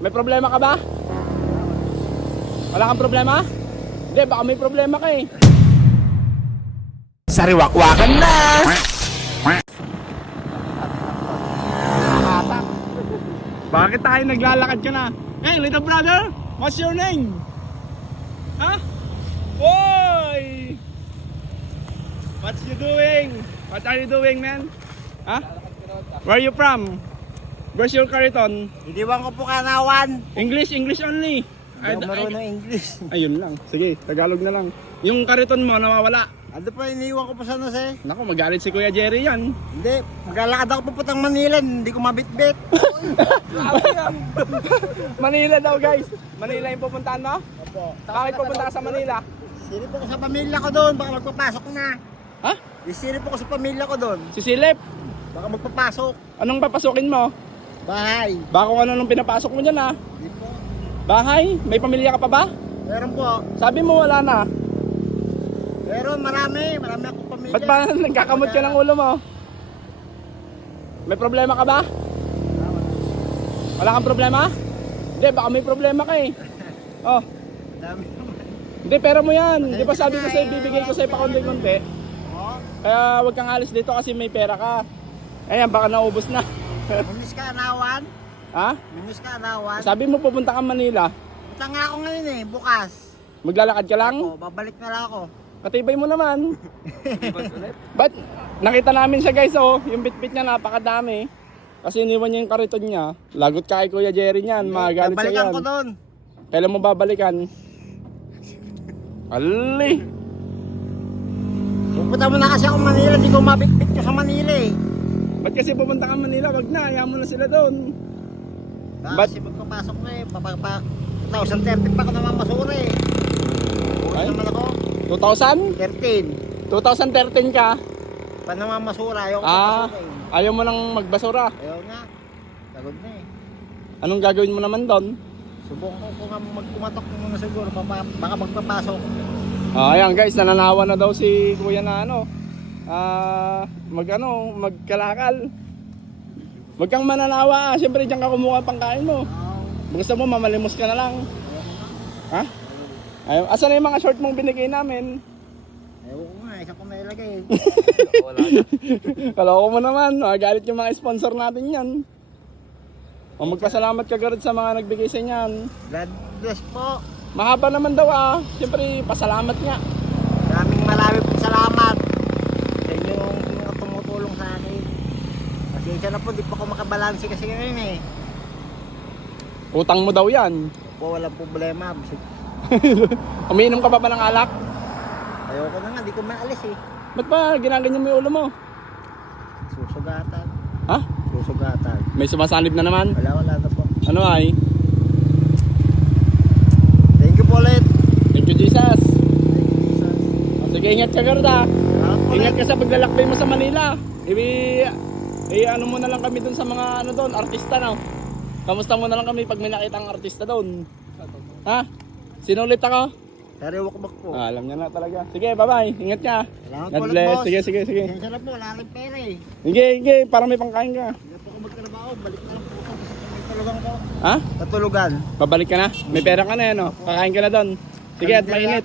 May problema ka ba? Wala kang problema? Hindi, baka may problema ka eh. Sariwakwakan na! Bakit tayo naglalakad ka na? Hey, little brother! What's your name? Ha? Boy! What's you doing? What are you doing, man? Ha? Where are you from? Where's your kariton? Iniwan ko po kanawan. English only. Hindi ako marunong English. Ayun lang. Sige, Tagalog na lang. Yung kariton mo nawawala. Ano po iniwan ko po sa Jose? Naku, magalit si Kuya Jerry yan. Hindi, maglalakad ako papuntang Manila, hindi ko mabitbit. Manila daw, guys. Manila yung pupuntahan mo? Opo. Bakit pupunta ka sa Manila? Silip ko sa pamilya ko doon, baka magpapasok na. Ha? Isilip ko sa pamilya ko doon, Sisilip? baka magpapasok. Anong papasukin mo? Bahay. Baka kung ano nung pinapasok mo dyan ha? Hindi po. Bahay? May pamilya ka pa ba? Meron po. Sabi mo wala na. Meron, marami akong pamilya. Ba't ba nagkakamot ka ng ulo mo? May problema ka ba? Wala kang problema? Hindi, baka may problema ka eh. Oh, Dami naman. hindi, pera mo yan. Di ba sabi ko sa'yo, bibigay ko sa'yo pa konti-konti? Oo. Kaya huwag kang alis dito kasi may pera ka. Ayan, baka naubos na. Minis ka anawan? Ha? Minis ka anawan? Sabi mo pupunta kang Manila. Punta nga ako ngayon eh, bukas. Maglalakad ka lang? Opo, babalik na lang ako. Katibay mo naman. But nakita namin siya guys oh, yung bitbit niya napakadami. Kasi iniwan niya yung kariton niya. Lagot ka kay Kuya Jerry niyan, magalit siya Babalikan yan. ko doon. Kailan mo babalikan? Ali! Pupunta mo na kasi ako Manila, hindi ko mabitbit ko sa Manila eh. Ba't kasi pupunta ka Manila? Wag na, ayaw mo na sila doon. Kasi magpapasok na eh, 2030 pa ako naman masura eh. Uwi Ay? naman ako, 2000? 13. 2013 ka? Pa naman masura, ayaw ko Ah, masura eh. ayaw mo nang magbasura. Ayaw nga, tagod na eh. Anong gagawin mo naman doon? Subukan ko kung magkumatok muna siguro, baka magpapasok. Ayan guys, nananawa na daw si Kuya na ano. Magkalakal. Wag kang mananawa, siyempre diyan ka kumuha pang kain mo. Gusto mo mamalimos ka na lang. Ha? Ayaw, asan na yung mga short mong binigay namin? Ayaw ko nga, isa ko nailagay. Kaloko mo naman, magalit yung mga sponsor natin yan. O magpasalamat ka agad sa mga nagbigay sa inyan. God bless po. Mahaba naman daw siyempre pasalamat nga. Marami pong salamat sa inyong mga tumutulong sa akin. Pasensya na po, di pa ako makabalansi kasi ngayon eh. Utang mo daw yan. Po, walang problema. Umiinom ka pa ba ng alak? Ayoko na nga, di ko maalis eh. Ba't ba ginaganyan mo yung ulo mo? Susugatan. Ha? Susugatan. May sumasanib na naman? Wala na po. Ano ay? Thank you po ulit. Thank you Jesus. Thank you, Jesus. Sige, ingat ka Garda. Salamat po Ingat ulit. ka sa paglalakbay mo sa Manila. Ano mo na lang kami dun sa mga ano doon, artista na. Kamusta mo na lang kami pag may nakitang artista doon. Ha? Sinulit ako? Sariwakbak po. Alam niya na talaga. Sige, bye-bye. Ingat ka. Salamat po God ulit, bless. boss. Sige. Pasensya na po, wala rin pera eh. Sige, para may pangkain ka. Hindi po ako magtrabaho, balik na lang po ako sa tulugan ko. Ha? Katulugan. Babalik ka na? May pera ka na yan, no? Kakain ka na doon. Sige, at mainit.